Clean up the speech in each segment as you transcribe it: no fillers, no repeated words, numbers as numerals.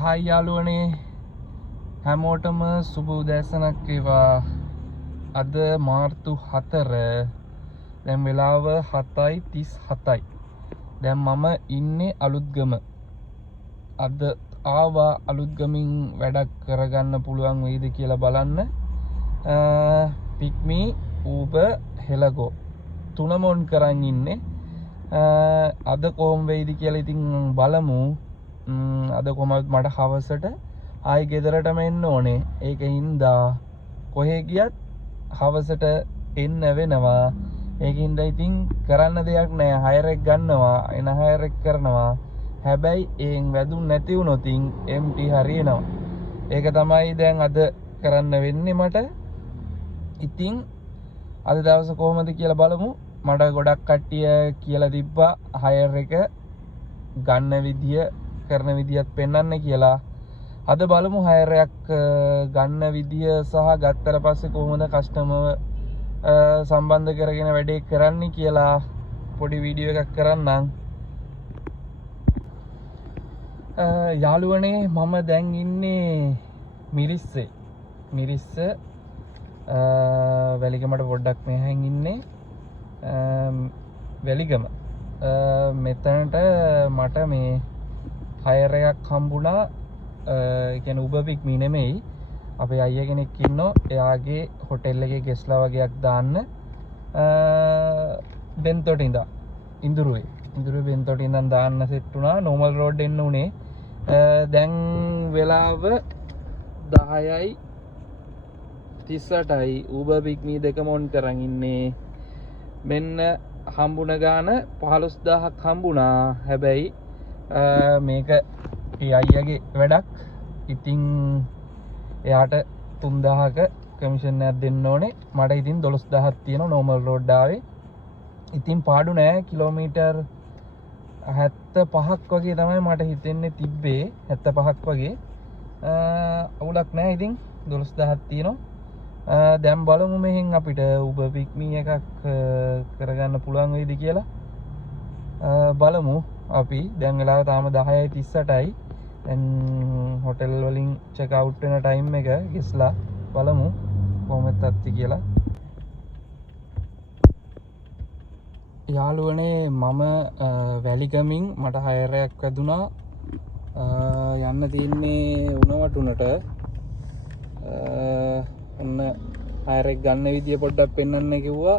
Hi යාළුවනේ හැමෝටම සුබ උදෑසනක් වේවා. අද මාර්තු 4 දැන් වෙලාව 7:37යි. දැන් මම ඉන්නේ අලුත්ගම. අද ආවා අලුත්ගමින් වැඩක් කරගන්න පුළුවන් වෙයිද කියලා බලන්න. පික්මි ඌබර් හෙලගෝ තුනම ඔන් කරන් ඉන්නේ. අද කොහොම වෙයිද කියලා ඉතින් බලමු. අද කොහමද මට හවසට ආයි ගෙදරටම එන්න ඕනේ. ඒකින් හින්දා කොහේ ගියත් හවසට එන්න වෙනවා. ඒකින් හින්දා ඉතින් කරන්න දෙයක් නැහැ. හයර් එක ගන්නවා, එන හයර් එක කරනවා. හැබැයි ඒන් වැදුන් නැති වුණොත් MT හරියනවා. ඒක තමයි දැන් අද කරන්න වෙන්නේ මට. ඉතින් අද දවස කොහොමද කියලා බලමු. මට ගොඩක් කට්ටිය කියලා තිබ්බා හයර් එක ගන්න විදිය කරන විදියත් පෙන්වන්න කියලා. අද බලමු හයර් එකක් ගන්න විදිය සහ ගත්තට පස්සේ කොහොමද කස්ටමර් සම්බන්ධ කරගෙන වැඩේ කරන්නේ කියලා පොඩි වීඩියෝ එකක් කරන්නම්. යාළුවනේ මම දැන් ඉන්නේ මිරිස්සේ. මිරිස්ස වැලිගමට පොඩ්ඩක් මෙහෙන් ඉන්නේ. වැලිගම මෙතනට මට මේ හයර් එකක් හම්බුණා. ඒ කියන්නේ උබර් පික්මි නෙමෙයි. අපේ අයියා කෙනෙක් ඉන්නවා. එයාගේ හොටෙල් එකේ ගෙස්ලා වගේක් දාන්න බෙන්තොට ඉඳන් ඉඳුරුවේ බෙන්තොට ඉඳන් දාන්න සෙට් වුණා. නෝමල් රෝඩ් එන්න උනේ. දැන් වෙලාව 10:38යි. උබර් පික්මි දෙකම ඔන් කරන් ඉන්නේ. මෙන්න හම්බුණ ගාන 15000ක් හම්බුණා. හැබැයි මේක ඒ අයියාගේ වැඩක්. ඉතින් එයාට 3000ක කමිෂන් එකක් දෙන්න ඕනේ. මට ඉතින් 12000ක් තියෙනවා නෝමල් රෝඩ් ආවේ. ඉතින් පාඩු නෑ. කිලෝමීටර් 75ක් වගේ තමයි මට හිතෙන්නේ තිබ්බේ. 75ක් වගේ. අවුලක් නෑ. ඉතින් 12000ක් තියෙනවා. දැන් බලමු මෙහෙන් අපිට උබර් පික්මි එකක් කරගන්න පුළුවන් වෙයිද කියලා. බලමු අපි. දැන් වෙලාව තාම 10:38යි. දැන් හොටෙල් වලින් චෙක් අවුට් වෙන ටයිම් එක ගෙස්ලා බලමු කොහොමද තත්ති කියලා. යාළුවනේ මම වැලිගමින් මට හයර් එකක් වැදුනා. යන්න තියෙන්නේ උණවටුනට. ඔන්න හයර් එක ගන්න විදිය පොඩ්ඩක් පෙන්වන්න කිව්වා.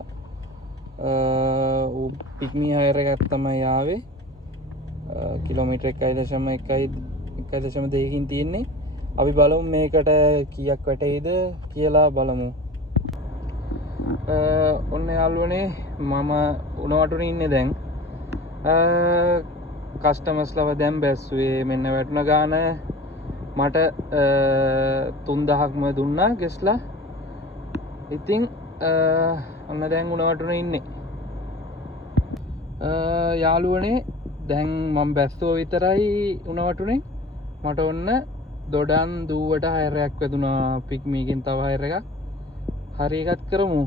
පික්මි හයර් එකක් තමයි ආවේ. කිලෝමීටර් 1.2කින් තියෙන්නේ. අපි බලමු මේකට කීයක් වැටෙයිද කියලා බලමු. ඔන්න යාළුවනේ මම උණවටුනේ ඉන්නේ දැන්. කස්ටමර්ස්ලව දැන් බැස්සුවේ. මෙන්න වැටුණ ගාන මට 3000ක්ම දුන්නා ගෙස්ලා. ඉතින් ඔන්න දැන් උණවටුනේ ඉන්නේ. යාළුවනේ දැන් මම බැස්සුව විතරයි උණවටුනේ. මට ඔන්න දොඩන් දුවට හයර් එකක් වැදුනා පික්මිකින්. තව හයර් එකක් හරි එකක් කරමු.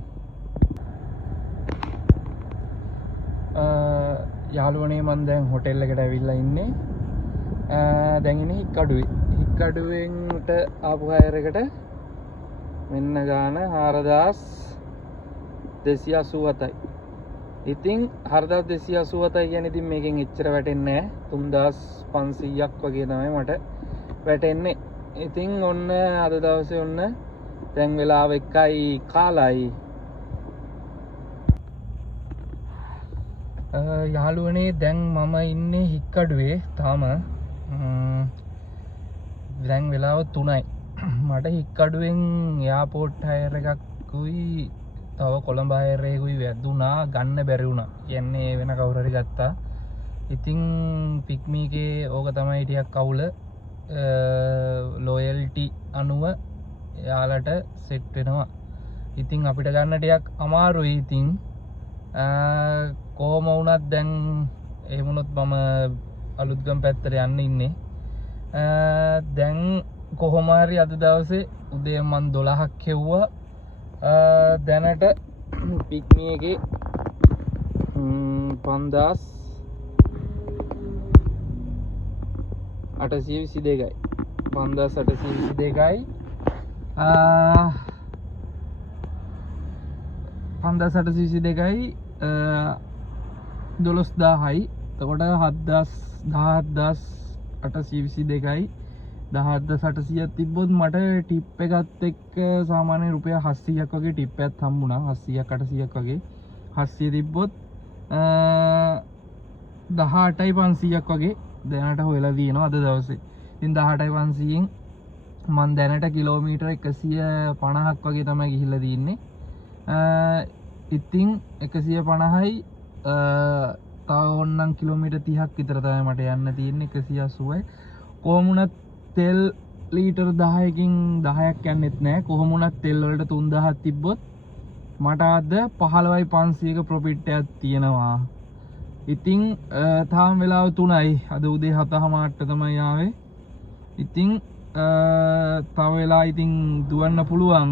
යාළුවනේ මම දැන් හොටෙල් එකට ඇවිල්ලා ඉන්නේ. දැන් ඉන්නේ හික්කඩුවේ. හික්කඩුවෙන්ට ආපු හයර් එකට මෙන්න ගාන 4287යි. ඉතින් 4287යි කියන්නේ ඉතින් මේකෙන් එච්චර වැටෙන්නේ නැහැ. 3500ක් වගේ තමයි මට වැටෙන්නේ. ඉතින් ඔන්න අද දවසේ ඔන්න දැන් වෙලාව 1:15යි. යාළුවනේ දැන් මම ඉන්නේ හික්කඩුවේ තාම. දැන් වෙලාව 3යි. මට හික්කඩුවෙන් එයාපෝට් හයර් එකකුයි තව කොළඹ හයර් එකකුයි වැදුනා. ගන්න බැරි වුණා. කියන්නේ වෙන කවුරු හරි ගත්තා. ඉතින් පික්මි එකේ ඕක තමයි ටිකක් අවුල. ලොයල්ටි අනුව එයාලට සෙට් වෙනවා. ඉතින් අපිට ගන්න ටිකක් අමාරුයි. ඉතින් කොහොම වුණත් දැන් එහෙම වුණොත් මම අලුත්ගම පැත්තට යන්න ඉන්නේ. දැන් කොහොම හරි අද දවසේ උදේ මම 12ක් කෙව්වා. දැනට පික්මි එකේ 5822යි. 5822යි 5822යි 12000යි. එතකොට 17822යි 17800ක් තිබ්බොත් මට ටිප් එකත් එක්ක සාමාන්‍ය රුපියල් 700ක් වගේ ටිප් එකක් හම්බුණා. 700ක් 800ක් වගේ 700 තිබ්බොත් 18500ක් වගේ දැනට හොයලා තියෙනවා අද දවසේ. ඉතින් 18500න් මම දැනට කිලෝමීටර් 150ක් වගේ තමයි ගිහිල්ලා තින්නේ. ඉතින් 150යි තව ඕන්නම් කිලෝමීටර් 30ක් විතර තමයි මට යන්න තියෙන්නේ. 180යි. කොහොම වුණත් තෙල් ලීටර් 10කින් 10ක් යන්නෙත් නැහැ. කොහොම වුණත් තෙල් වලට 3000ක් තිබ්බොත් මට අද 15500ක ප්‍රොෆිට් එකක් තියෙනවා. ඉතින් තාම වෙලාව 3යි. අද උදේ 7:00ට තමයි ආවේ. ඉතින් තව වෙලා ඉතින් දුවන්න පුළුවන්.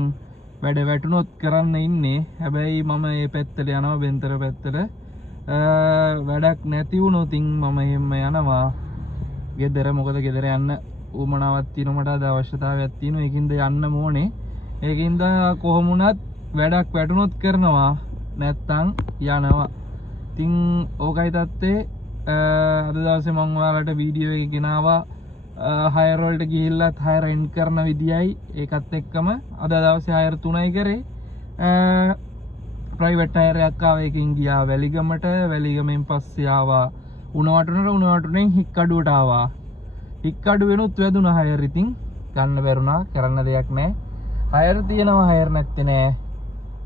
වැඩ වැටුනොත් කරන්න ඉන්නේ. හැබැයි මම මේ පැත්තට යනවා බෙන්තර පැත්තට. වැඩක් නැති වුණොත් මම එහෙම යනවා. ගෙදර මොකද ගෙදර යන්න උමනාවක් තියෙනවා මට අද අවශ්‍යතාවයක් තියෙනවා. ඒකින්ද යන්න ඕනේ. ඒකින්ද කොහොම වුණත් වැඩක් වැටුනොත් කරනවා. නැත්තම් යනවා. ඉතින් ඕකයි තත්ත්වේ. අද දවසේ මම ඔයාලට වීඩියෝ එක ගෙනාවා. හයර් වලට ගිහිල්ලත් හයර් එන්ඩ් කරන විදියයි ඒකත් එක්කම අද දවසේ හයර් 3යි කරේ. ප්‍රයිවට් හයර් එකක් ආවා. එකකින් ගියා වැලිගමට. වැලිගමෙන් පස්සේ ආවා උණවටුනට. උණවටුනෙන් හික්කඩුවට ආවා. හික්කඩුවෙනුත් වැදුනා හයර්. ඉතින් ගන්න බැරුණා. කරන්න දෙයක් නැහැ. හයර් තියෙනවා හයර් නැත්තේ නෑ.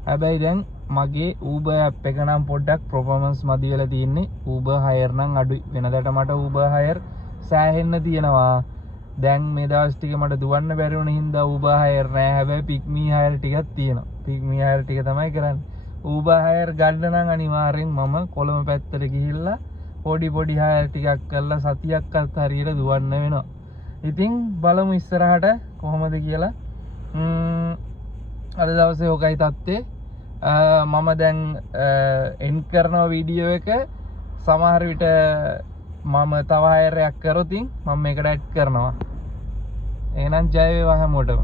හැබැයි දැන් මගේ Uber app එක නම් පොඩ්ඩක් performance මදි වෙලා තියෙන්නේ. Uber hire නම් අඩුයි. වෙනදාට මට Uber hire සෑහෙන්න තියෙනවා. දැන් මේ දවස් ටික මට දුවන්න බැරි වුණ හින්දා Uber hire නෑ. හැබැයි pick me hire ටිකක් තියෙනවා. pick me hire ටික තමයි කරන්නේ. Uber hire ගන්න නම් අනිවාර්යෙන් මම කොළඹ පැත්තට ගිහිල්ලා පොඩි hire ටිකක් කරලා සතියක්වත් හරියට දුවන්න වෙනවා. ඉතින් බලමු ඉස්සරහට කොහොමද කියලා. අද දවසේ ඔකයි තත්ත්වේ. මම දැන් එන්ඩ් කරනවා වීඩියෝ එක. සමහර විට මම තව හයර් එකක් කරොත් මම මේකට ඇඩ් කරනවා. එහෙනම් ජය වේවා හැමෝටම.